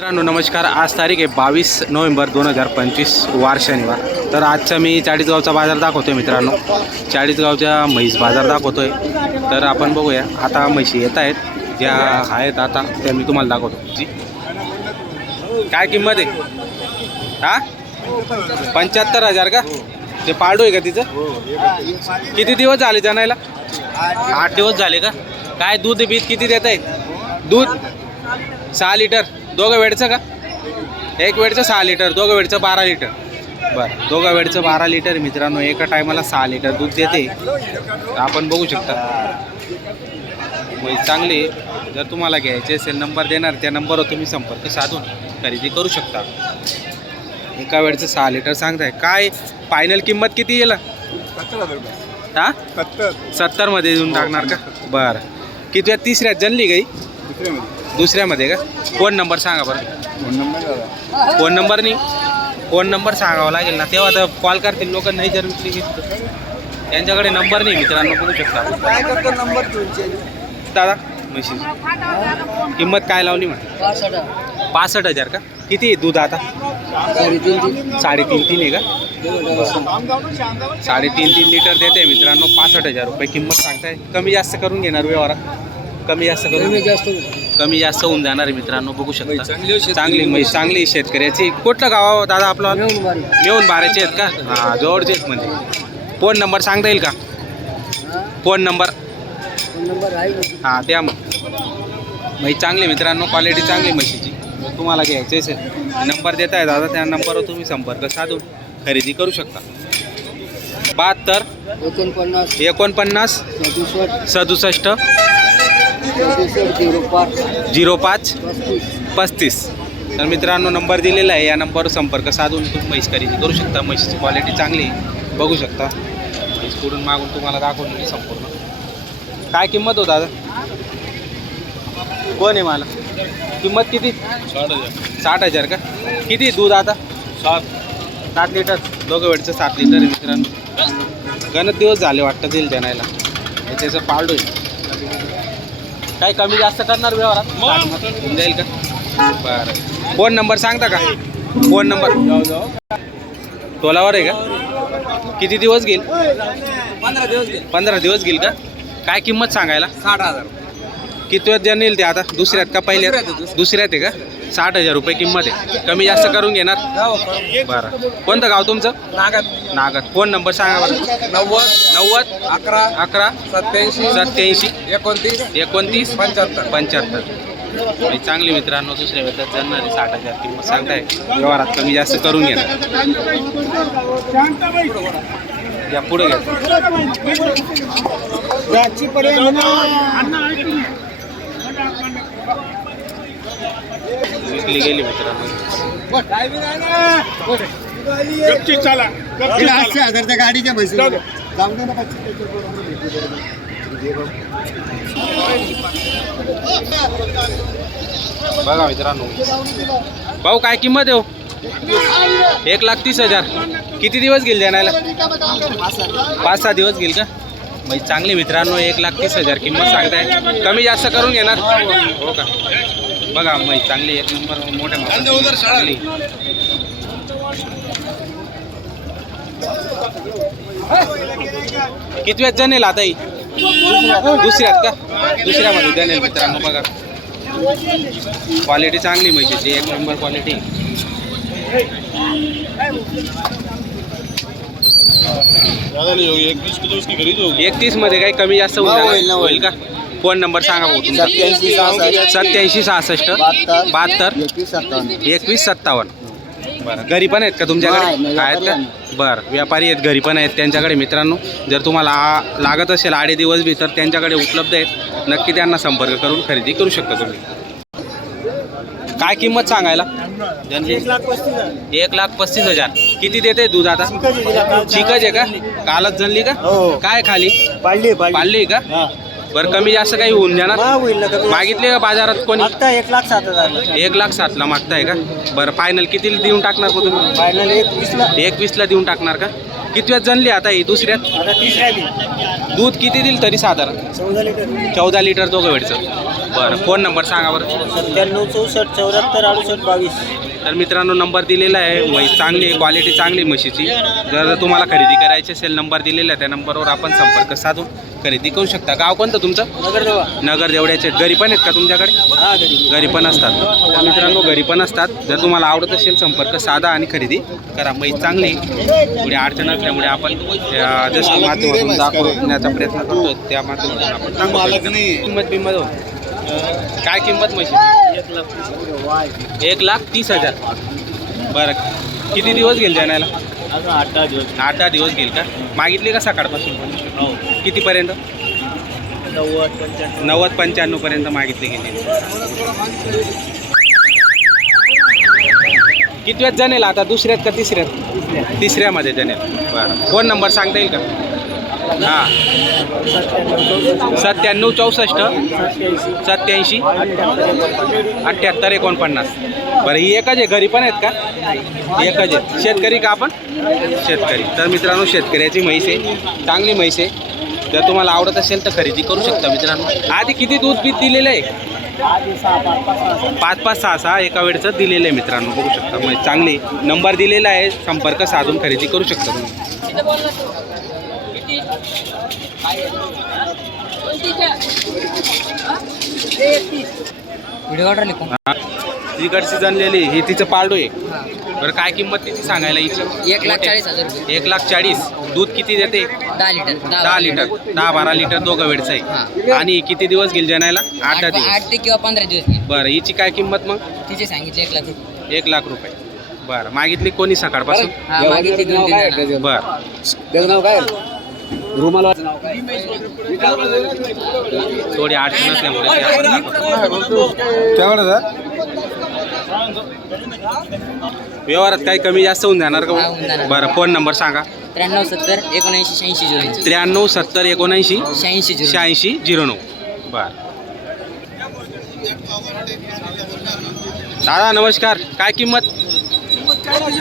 मित्रांनो नमस्कार. आज तारीख आहे बावीस नोव्हेंबर दोन हजार पंचवीस वार शनिवार. तर आजचा मी चाळीसगावचा बाजार दाखवतो आहे मित्रांनो. चाळीसगावच्या म्हैस बाजार दाखवतो आहे तर आपण बघूया. आता म्हशी येत आहेत. ज्या आहेत आता त्या मी तुम्हाला दाखवतो. जी. काय किंमत आहे? हा? पंच्याहत्तर हजार का? ते पाडू आहे का तिचं? किती दिवस झाले जाणायला? आठ दिवस झाले का? काय दूध बीत किती देत आहे दूध? सहा लिटर. दोघं वेळचं का? एक वेळचं सहा लिटर दोघं वेळचं बारा लिटर. बरं दोघं वेळचं बारा लिटर मित्रांनो एका टायमाला सहा लिटर दूध देते. आपण बघू शकता. चांगली. जर तुम्हाला घ्यायचे असेल नंबर देणार त्या नंबरवर तुम्ही संपर्क साधून खरेदी करू शकता. एका वेळचं सहा लिटर सांगताय. काय फायनल किंमत किती येईल हा? सत्तरमध्ये देऊन टाकणार का? बरं. कितव्या तिसऱ्यात जनली गाई? दुसऱ्यामध्ये का? फोन नंबर सांगा बरं? फोन नंबर नाही? फोन नंबर सांगावा लागेल ना? तेव्हा तर कॉल करतील लोक नाही जर त्यांच्याकडे नंबर नाही मित्रांनो बघू शकता नंबर दादा म्हशी किंमत काय लावली म्हण? पासष्ट. हजार का? किती आहे दूध आता? साडेतीन तीन. आहे का? साडेतीन तीन लिटर देते मित्रांनो पासष्ट हजार रुपये किंमत सांगताय. कमी जास्त करून घेणार व्यवहारात. कमी जास्त करून. जास्त कमी जास्त होऊन जाणार आहे मित्रांनो बघू शकता. चांगली म्हणजे चांगली शेतकऱ्याची कुठलं गाव दादा आपलं? मिळून बाराचे आहेत का? हां जवळचे आहेत म्हणजे. फोन नंबर सांगता येईल का? Phone number. हां द्या मग. म्हैस चांगली मित्रांनो क्वालिटी चांगली म्हशीची. तुम्हाला घ्यायची असेल. नंबर देत आहे दादा त्या नंबरवर तुम्ही संपर्क साधून खरेदी करू शकता. बहात्तर एकोणपन्नास. एकोणपन्नास सदुसष्ट. झिरो पाच झिरो पाच पस्तीस. तर मित्रांनो नंबर दिलेला आहे. या नंबरवर संपर्क साधून तुम्ही म्हैस खरेदी करू शकता. म्हशीची क्वालिटी चांगली आहे. बघू शकता. म्हैस पुढून मागून तुम्हाला दाखवून मी संपूर्ण. काय किंमत हो दादा? कोण आहे मला किंमत किती? साठ हजार का? किती दूध आता? सात. सात लिटर. दोघं वेळचं सात लिटर आहे मित्रांनो. गणत दिवस झाले वाटतं देईल जनायला त्याचं पाळडो आहे. काय कमी जास्त करणार व्यवहारात? जाईल का? बरं. फोन नंबर सांगता का? Phone number. टोलावर आहे का? किती दिवस घेईल? पंधरा दिवस गेले पंधरा दिवस घेईल का? काय किंमत सांगायला? साठ हजार. किती वेळ जण येईल ते? आता दुसऱ्यात का पहिल्यात? दुसऱ्यात आहे, का? साठ हजार रुपये किंमत आहे. कमी जास्त करून घेणार? बरं. कोणतं गाव तुमचं? नागात. नागत. फोन नंबर सांगा बरं. नव्वद. नव्वद. अकरा. अकरा. सत्याऐंशी. सत्याऐंशी. एकोणतीस. एकोणतीस. पंच्याहत्तर. पंच्याहत्तर. आणि चांगली मित्रांनो दुसऱ्या वेळात जाणार आहे. साठ हजार किंमत सांगताय. व्यवहारात कमी जास्त करून घेणार. या पुढे घ्या. विकली गेली मित्रांनो. आठशे हजारच्या गाडीच्या पैसे. जाऊन दे ना बघा मित्रांनो. भाऊ काय किंमत आहे हो? एक लाख तीस हजार. किती दिवस घेईल जाण्याला पाच सहा दिवस घेईल का? म्हणजे चांगली मित्रांनो एक लाख तीस हजार किंमत सांगताय. कमी जास्त करून घेणार? हो का? बघा मग चांगली एक नंबर मोठ्या मापाची. चांगली. किती वेळ जनेल आता ही? दुसऱ्यात का? दुसऱ्यामध्ये जनेल मित्रांनो बघा. क्वालिटी चांगली म्हशीची एक नंबर क्वालिटी एकतीसमध्ये काही कमी जास्त? होईल ना, होईल. का? फोन नंबर सांगा भाऊ सत्याऐंशी सहासष्ट. बहात्तर. एकवीस सत्तावन्न. बरं. घरी पण आहेत का तुमच्याकडे? आहेत का? बरं. व्यापारी आहेत घरी पण आहेत त्यांच्याकडे मित्रांनो. जर तुम्हाला लागत असेल आडे दिवस बी तर त्यांच्याकडे उपलब्ध आहेत. नक्की त्यांना संपर्क करून खरेदी करू शकता तुम्ही. काय किंमत सांगायला? एक लाख पस्तीस हजार. किती देते दूध आता? चिकच आहे का? कालच जनली का? हो. काय खाली? पाळली पाळली का? बरं कमी जास्त काही होऊन जाणार? मागितले का बाजारात कोणी? एक लाख सात हजार. एक लाख सातला मागताय का? बरं फायनल किती देऊन टाकणार का तुम्ही? फायनल एक वीसला एकवीसला देऊन टाकणार का? किती वेळ जनली आता ही? दुसऱ्यात? दूध किती देईल तरी साधारण? चौदा लिटर. चौदा लिटर दोघं वेळचं. बरं फोन नंबर सांगा बरं. सत्त्याण्णव चौसष्ट चौऱ्याहत्तर अडुसष्ट बावीस. तर मित्रांनो नंबर दिलेला आहे. म्हैस चांगली आहे क्वालिटी चांगली आहे म्हशीची. जर तुम्हाला खरेदी करायची असेल नंबर दिलेला आहे त्या नंबरवर आपण संपर्क साधून खरेदी करू शकता. गाव कोणतं तुमचं? नगर देवड्याचे घरी पण आहेत का तुमच्याकडे? हा घरी. पण असतात. तर मित्रांनो घरी पण असतात. जर तुम्हाला आवडत असेल संपर्क साधा आणि खरेदी करा. म्हैस चांगली. पुढे अडचण असल्यामुळे आपण जसं माध्यमातून दाखवण्याचा प्रयत्न करतो त्या माध्यमातून आपण. किंमत बिंमत. काय किंमत म्हशी? एक लाख एक लाख तीस हजार. बरं. किती दिवस गेल जाण्याला? आठ दहा दिवस आठ दहा दिवस गेल का? मागितली का सकाळपासून? हो. कितीपर्यंत? नव्वद पंच्याण्णव. नव्वद पंच्याण्णवपर्यंत मागितली गेली. कितव्यात जणेल आता दुसऱ्यात का तिसऱ्यात? तिसऱ्यामध्ये जणेल बरं. फोन नंबर सांगता येईल का? हां. सत्त्याण्णव चौसष्ट. सत्याऐंशी अठ्ठ्याहत्तर एकोणपन्नास. बरं ही एकच आहे. घरी पण आहेत का? एकच आहे. शेतकरी का आपण? शेतकरी. तर मित्रांनो शेतकऱ्याची म्हैस आहे. चांगली म्हैस आहे. जर तुम्हाला आवडत असेल तर खरेदी करू शकता मित्रांनो. आधी किती दूध बीत दिलेलं आहे? पाच पाच सहा सहा एका वेळचं दिलेलं आहे मित्रांनो. बघू शकता. म्हणजे चांगली. नंबर दिलेला आहे. संपर्क साधून खरेदी करू शकता तुम्ही. व्हिडिओ ऑर्डर लिखून हा. तिकडची जनलेली ही तिचं पारडो आहे. बरं काय किंमत तिची सांगायला हिची एक लाख चाळीस हजार रुपये. एक लाख चाळीस. दूध किती देते? दहा लिटर दहा लिटर. दहा बारा लिटर दोघं वेळचं आहे. आणि किती दिवस गेल जनायला? आठ दिवस. आठ ते किंवा पंधरा दिवस घेईल. बरं हिची काय किंमत मग? तिचे सांगितले एक लाख रुपये. एक लाख रुपये. बरं मागितली कोणी सकाळपासून? हा मागितली दोन तीन बरं. थोडी अडचण असल्यामुळे. व्यवहारात काही कमी जास्त होऊन जाणार का. बरं फोन नंबर सांगा. त्र्याण्णव सत्तर एकोणऐंशी शहाऐंशी झिरो त्र्याण्णव सत्तर एकोणऐंशी शहाऐंशी झिरो शहाऐंशी झिरो नऊ. बर. दादा नमस्कार. काय किंमत?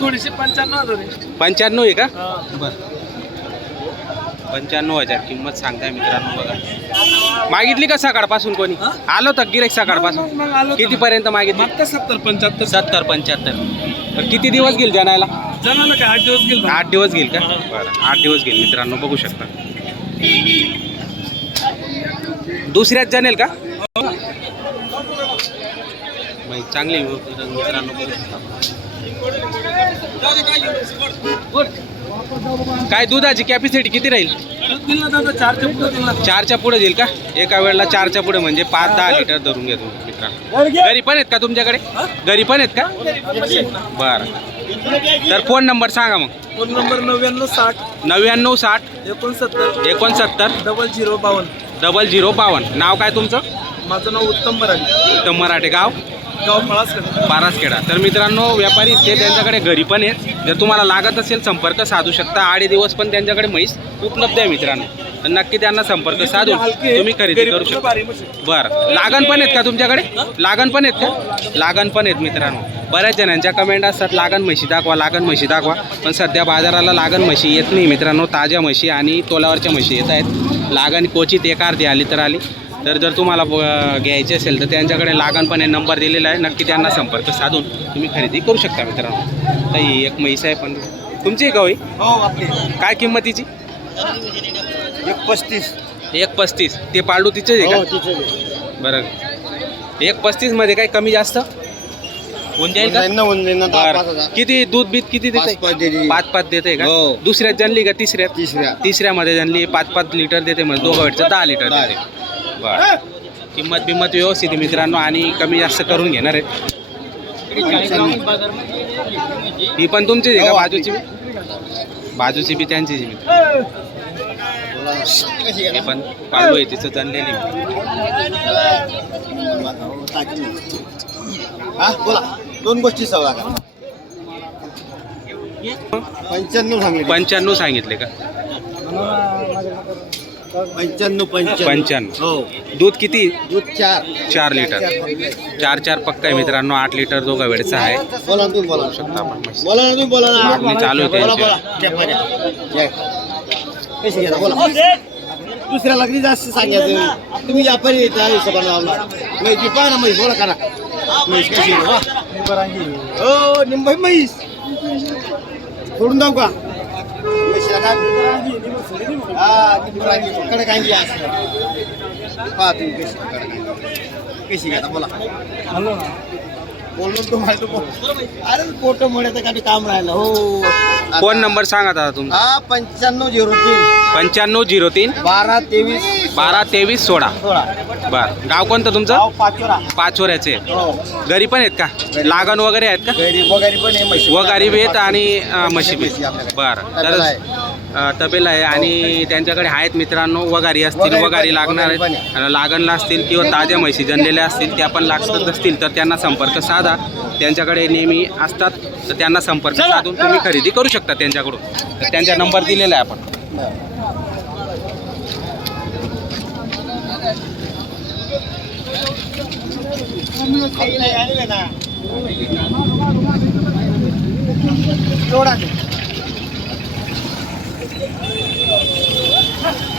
थोडीशी पंच्याण्णव पंच्याण्णव आहे का? बर. पंच्याण्णव हजार किंमत सांगताय मित्रांनो बघा. मागितली का सकाळपासून कोणी? आलो तर गिरेक सकाळपासून. किती पर्यंत मागितली? सत्तर पंच्याहत्तर. सत्तर पंच्याहत्तर. बरं किती दिवस घेईल जनायला? जणाला काय आठ दिवस गेलो आठ दिवस घेईल का? बरं आठ दिवस घेईल मित्रांनो बघू शकता. दुसऱ्यात जाणेल का? चांगली आहे मित्रांनो बघू शकता. काय दुधाची कॅपॅसिटी किती राहील? चारच्या पुढे चारच्या पुढे देईल का? एका वेळेला चारच्या पुढे म्हणजे पाच दहा लिटर धरून तुम्ही मित्रांनो. घरी पण आहेत का तुमच्याकडे? घरी पण आहेत का? बरं. तर फोन नंबर सांगा मग. फोन नंबर नव्याण्णव साठ नव्याण्णव साठ एकोणसत्तर एकोणसत्तर डबल झिरो बावन्न. डबल झिरो बावन्न. नाव काय तुमचं? माझं नाव उत्तम बराडी उत्तम मराठे. गाव? पारासखेडा. तर मित्रांनो व्यापारी ते त्यांच्याकडे घरी पण आहेत. जर तुम्हाला लागत असेल संपर्क साधू शकता. आडे दिवस पण त्यांच्याकडे म्हैस उपलब्ध आहे मित्रांनो. तर नक्की त्यांना संपर्क साधून तुम्ही खरेदी करू शकता. बरं. लागण पण आहेत का तुमच्याकडे? लागण पण आहेत का? लागण पण आहेत मित्रांनो. बऱ्याच जणांच्या कमेंट असतात लागण म्हशी दाखवा लागण म्हशी दाखवा. पण सध्या बाजाराला लागण म्हशी येत नाही मित्रांनो. ताज्या म्हशी आणि तोलावरच्या म्हशी येत आहेत. लागण क्वचित एक अर्धी आली तर आली. तर जर तुम्हाला घ्यायची असेल तर त्यांच्याकडे लागण पण आहे नंबर दिलेला आहे. नक्की त्यांना संपर्क साधून तुम्ही खरेदी करू शकता मित्रांनो. तर ही एक म्हैस आहे पण तुमची का होई? हो आपली काय किंमतीची एक पस्तीस. एक पस्तीस. ते तिचेच आहे हो बरं. एक पस्तीसमध्ये काय कमी जास्त? होऊन जाईल का किती दूध बीत किती देते? पाच. पाच देते. का? हो. दुसऱ्यात जनली का तिसऱ्यात? तिसऱ्या. तिसऱ्यामध्ये जनली पाच पाच लिटर देते म्हणजे दोघं वेळचं दहा लिटर देते. बरं किंमत बिंमत व्यवस्थित आहे मित्रांनो आणि कमी जास्त करून घेणार आहेत ही पण तुमचीच आहे का? बाजूची बाजूची बी त्यांचीच आहे मित्र. हे पण पाळू आहे तिचं हा बोला. दोन गोष्टी सवला पंच्याण्णव सांगले पंच्याण्णव सांगितले का? पंच्याण्णव पंच्याण्णव. पंच्याण्णव. हो. दूध किती? दूध चार. चार लिटर. चार चार पक्का आहे. मित्रांनो. आठ लिटर दोघा वेळचा आहे. बोला ना तुम्ही बोला शकता आपण. बोला ना तुम्ही बोला ना. मागणी चालू आहे बोला त्यांची. बोला. घ्या पाणी. घ्या. पैसे घ्या ना, बोला. दुसऱ्या लागली जास्त सांगायचं? तुम्ही व्यापारी आहे, त्या हिशोबाने लावला म्हैस पहा ना म्हैस बोला करा. म्हैस कशी आहे, वा. हो निंबाई म्हैस सोडून जाऊ का? म्हैशीला काय निंबरांगी कडक अंगी असं पहा तुम्ही कशी कडक अंगी. कशी घेता बोला बोललो तुम्हाला तो बोल अरे पोट म्हणत काय काम राहिलं हो फोन नंबर सांगा दादा तुमचा? हा पंच्याण्णव झिरो तीन. पंच्याण्णव झिरो तीन बारा तेवीस बारा तेवीस सोळा. सोळा बर. गाव कोणतं तुमचं? पाचोरा पाचोऱ्याचे. हो घरी पण आहेत का? लागण वगैरे आहेत का? गैरी वगैरे पण आहे म्हशी. वगारी बेत आणि अं, म्हशी. बरं. तर तबेला आहे. आणि त्यांच्याकडे आहेत मित्रांनो वगारी असतील वगारी लागणार आहेत. लागणला असतील किंवा ताज्या म्हशी जनलेल्या असतील त्या पण लागत असतील तर त्यांना संपर्क साधा. त्यांच्याकडे नेहमी असतात तर त्यांना संपर्क साधून तुम्ही खरेदी करू शकता त्यांच्याकडून. तर त्यांचा नंबर दिलेला आहे आपण. जोडा Ha ha ha!